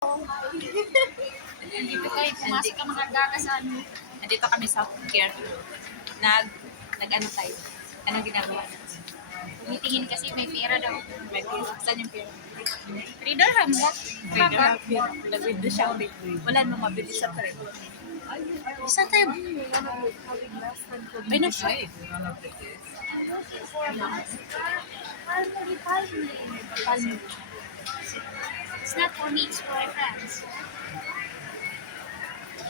Nandito kayo, pumasok ka mga daga sa ano. Nandito kami sa care. Nag-ano tayo? Anong ginagawa natin? Tumitingin kasi may pera daw. May pera. Saan yung pera? Trader ham mo. Pera. Nag-window shopping. Wala nang mabili sa trip. Saan tayo? Ay, na siya. It's not for me, it's for my friends.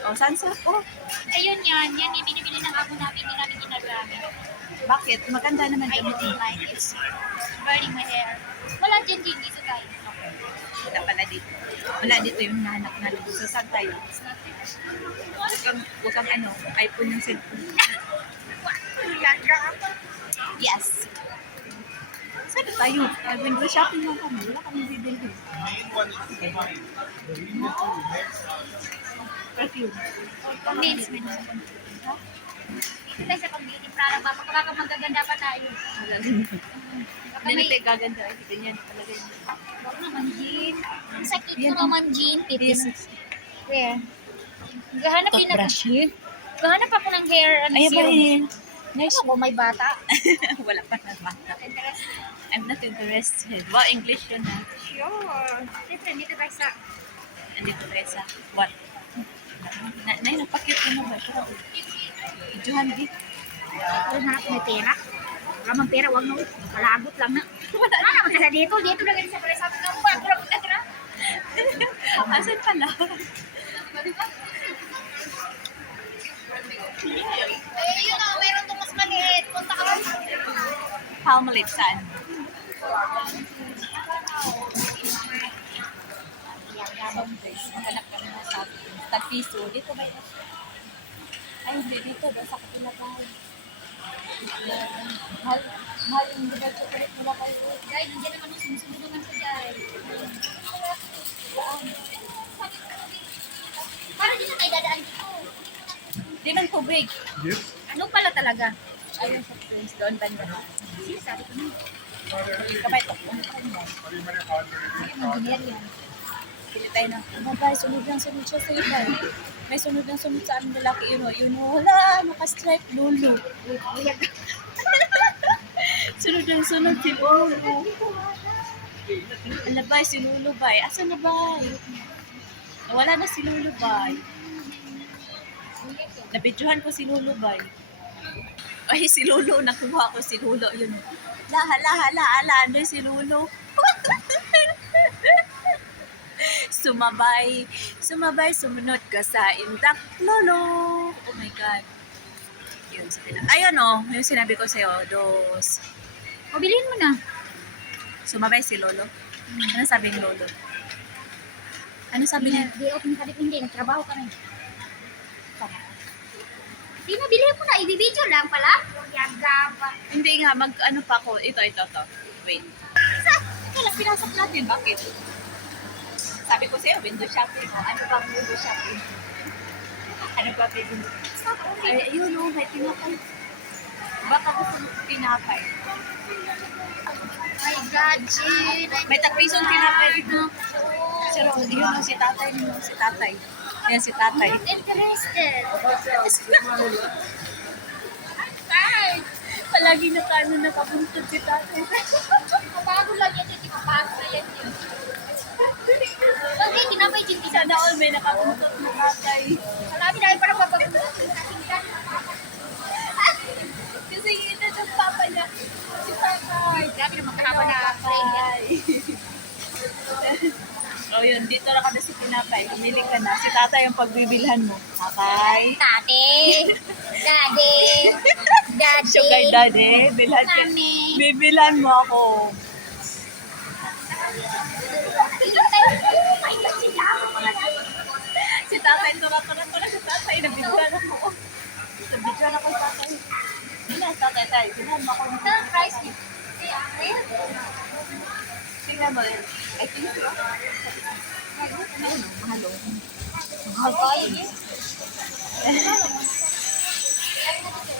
Oh, saan sa? Oh, Ayun yan yung binibili ng abo namin, hindi namin ginagamit. bakit? Maganda naman I gamit don't like it. It's burning my hair. Wala dyan dito tayo. Wala pala dito. Wala dito yung nahanap na lugo. So, saan tayo? It's not it. Huwag kang ano, iPhone yung cellphone. Yes. Saan na tayo? Window shopping lang kami. Wala kami bibili. Perfume. Nails mo na. Dito tayo sa pang-beauty product. Baka magaganda pa tayo. Wala ganun. Hindi na tayo gaganda. Ganyan talaga yun. Huwag naman, Jean. Ang sakit ko naman, Jean. 56. Where? Gahanap din ako. Gahanap ako ng hair. Ay, ba yun? Nice. Ako, may bata. Wala pa na bata. Interesting. I'm not interested. Wow, English yun ha. Sure. Siyempre, dito tayo sa... Andito tayo sa what? Nay, nagpakit ko na ba? Ijuhan di. Hanap may pera. Wala mang pera, huwag mo. Palagot lang na. Wala naman ka dito. Dito lang sa pala sa akin. Pagkurang na tira. Asan pala? Eh, yun o. Meron itong mas maliit. Punta ka lang. Palmolive saan? Yabang guys. Maghanap kami na sa Tagpiso. Dito ba yun? Ay, hindi. Dito ba sa Kapilapay? Mahal yung diba chocolate mula kayo. Guys, nandiyan naman yung sumusunod naman sa dyan. Parang dito tayo dadaan dito. Di man tubig. Ano pala talaga? Ayun sa place doon banda. Sige, sabi ko na. Kamay to. Engineer yan. Pili tayo na. Ano ba? Sunod lang sunod siya sa iba. May sunod lang sunod sa aming lalaki. Yun o. Wala. Nakastripe. Lulu. Sunod lang sunod si Lulu. Ano ba? Si Lulu ba? Asan na ba? Wala na si Lulu ba? Nabidyohan ko si Lulu ba? Ay, si Lulu. Nakuha ko si Lulu. Yun. Hala. Ano si Lulu? Sumabay, sumunod ka sa indak, lolo. Oh my God. Yun, ayun o, yung sinabi ko sa'yo, dos. O, bilhin mo na. Sumabay si lolo. Ano sabi ng lolo? Ano sabi niya? Di open ka dipindi. Nagtrabaho ka rin. Di mo, bilhin mo na. I-video lang pala. Yaga pa. Hindi nga, ano pa ako. Ito. Wait. Kailan pinasok natin? Bakit? Sabi ko sa'yo, window shopping. Ano ba window shopping? Ano ba window? Ay, ayun o, may tinapay. Baka gusto mo tinapay. My God, Jean. May takpisong tinapay dito. Pero yun o, si tatay. Yan si tatay. Interested. Palagi nakabuntod si tatay. Kabago lang yan. Hindi kabago na yan. Bakit? Tinapay, Jean. Sana all may nakabuntod na tatay. Marami dahil para mapagpunod. Kasi yun na ng papa niya. Si tatay. Grabe naman kahaba na friend yan. Oh yun, dito na ka na si tinapay. Pumili ka na. Si tatay ang pagbibilhan mo. Tatay. Tate. Daddy. Daddy. Sugar daddy. Bilhan ka. Mami. Bibilhan mo ako. Si tatay, tumakunan ko na si tatay. Nabidyan ako. Nabidyan ako sa tatay. Hindi na, tatay tayo. Bilhan mo ako. Ito, price niya. Tingnan mo rin. I think so. Mahal o. Mahal pa yun eh.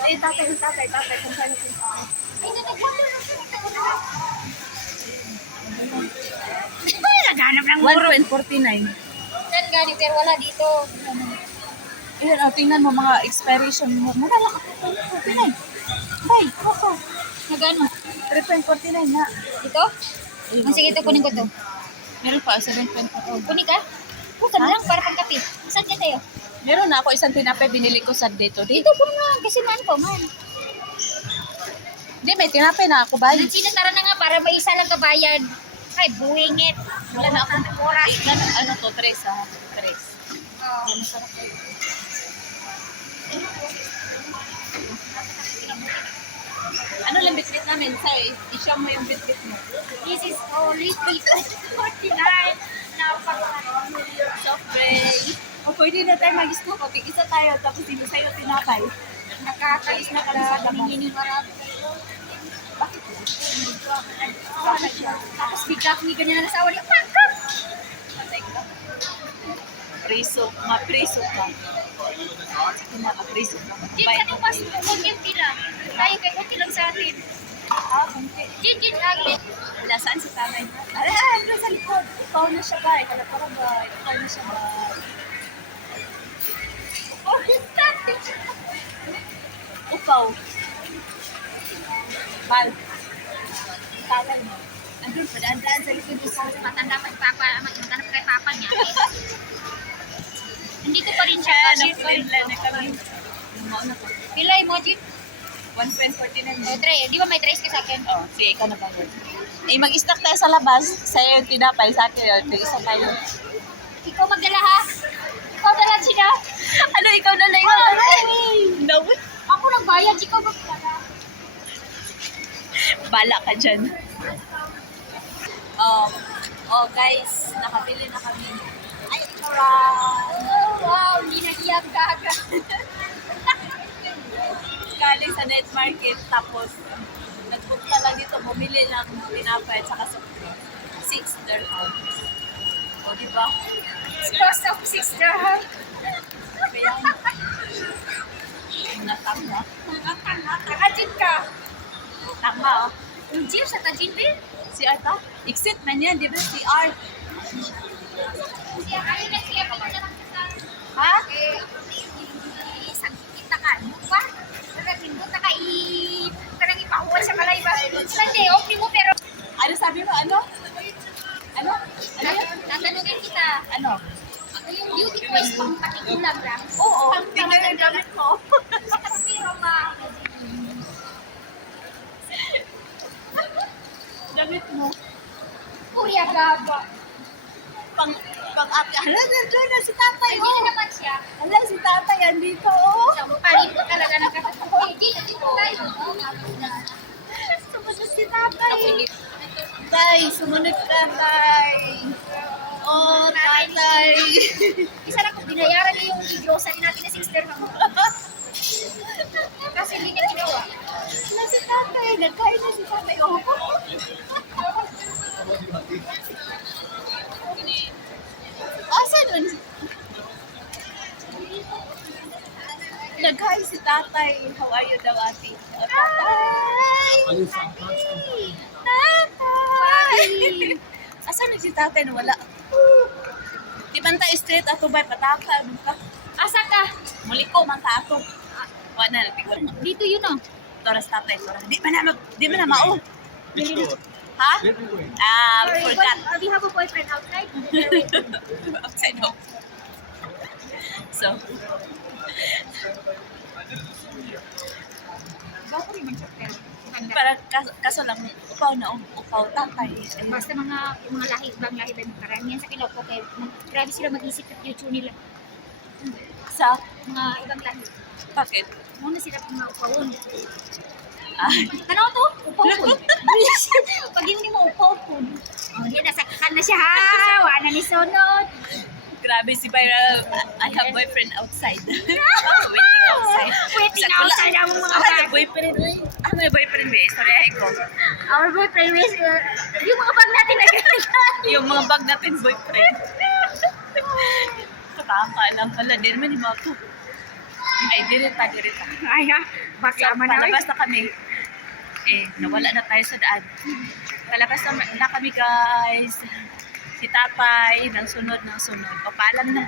Eh, tatay. Kung saan yung tatay. Ay, naghanap ng 149. gani, pero wala dito. Ayan, tingnan mo mga expiration mo. Mura lang ako. 49. Bay, koko. Magano? 3.49 na. Dito? Ang sige, ito, kunin ko to. Meron pa, 7.49. Oh, kunin ka? Bukan lang, para pang kape. Saan ka tayo? Meron na ako isang tinapay, binili ko sa dito. Dito po na, kasi man ko, man. Hindi, may tinapay na ako, bay. Sinatara na nga para may isa lang kabayad. Ay, buwingit. Wala na akong oras. Ano to, 3 ha? 3. Ano lang bitbit namin? Say, isya mo yung bitbit mo. This is only 3.49. Soft break. O pwede na tayo mag-isno ko. Isa tayo, tapos hindi sa'yo tinapay. Nakakais na ka Sa na hinihingarap. Tapos bigla kami ganyan na nasawa niya. Pangkap! Preso, ma-preso ka. Sige na, ma-preso ka. Jin, sa tumas mo, kunti lang. Tayo kay kunti lang sa atin. Jin, agit. Nasaan si tatay? Ay, ano sa likod? Ikaw na siya ba? Ikaw na para ba? Ikaw na siya ba? Oh, tatay. Upaw. Bal. Tatay mo. Andun, padaan-daan sa likod sa matanda pa papa, matanda pa kay papa niya. Nandito pa rin siya. Kaya nagpapila na kami. Mauna ko. Pilay mo, Jin. 1.49 O, Dre, di ba may trace ka sa akin? Oh, sige, ikaw na ba? Eh, mag-snack tayo sa labas. Sa'yo yung tinapay, sa akin yun. Isa tayo. Ikaw magdala ha? Ikaw dala, Gina. Ano, ikaw na lang. Ikaw na lang. No. Ako nagbayad, ikaw magdala. Bala ka dyan. Oh, guys. Nakabili na kami. Ay, ikaw Oh, wow, hindi na iyang gaga. galing sa net market. Tapos, nagpunta lang dito. Bumili ng tinapay at saka sa 6 dirhams. O, diba? Cost of 6 dirham. Kaya, natama. Nakajin ka. Tama, oh. Yung Jim sa Tajin din. Si Arta? Exit na niyan, di ba? Si Art. Siya kayo na siya kayo na lang sa Ha? isang kita ka. Ano ba? Nagtimbot na ka kanang ipahuwal sa kalay ba? Sunday, okay mo pero Ano sabi mo? Ano? Ano? Ano yun? tatanungin kita. Ano? Yung beauty quest pang patikulang lang. Oo, Pang tingnan yung gamit ko. pero ma Gamit mo. Kuya Gaba. Pang-aki. Hala, nandun na si tatay. Hindi na naman siya. Hala, si tatay, andito, oh. Sa parin ko talaga nakakatukoy. Hindi, dito tayo. Sumunod si tatay. Tay, sumunod ka, tay. Oh, tatay. Isa na kung binayaran niya yung grocery natin na 6 dirham. Kasi hindi niya ginawa. Hala, si tatay. Nagkain na si tatay, oh. Asan nun? Nagkain si tatay. How are you daw, ate? Oh, tatay! Tatay! Asan na si tatay na wala? Di man tayo straight ato ba? Pataka. Asa ka? Muli ko, man ta ato. Wala na, tigwan mo. Dito yun oh. Toras tatay. Toras. Di man na mao. Ha? Forgot. Do you have a boyfriend outside? Outside home. So, para kaso lang, upaw na upaw tatay. Basta mga lahi, ibang lahi ba yung karamihan sa kilaw ko kaya grabe sila mag-isip at YouTube nila. Sa, Mga ibang lahi. bakit? Muna sila mga upawon. Ah, Tanaw to? Upawon. Pag hindi mo upawon. Oh, yan, nasaktan na siya ha. Wala na ni Sonod. grabe si Byra. I have boyfriend outside. Waiting outside. Waiting Sakula. outside ang mga Ah, bag. may boyfriend. Ah, may boyfriend ba? Sorry, ko. Our boyfriend is, yung mga bag natin na Yung mga bag natin, boyfriend. Kataka lang pala. Di naman yung mga to. Ay, dirita. Ay ha, baka man na. Palabas na kami. Eh, nawala na tayo sa daan. Palabas na kami, guys. Si tatay, ng sunod. Papaalam na.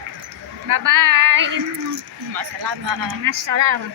Bye-bye! Masalamat. Masalamat.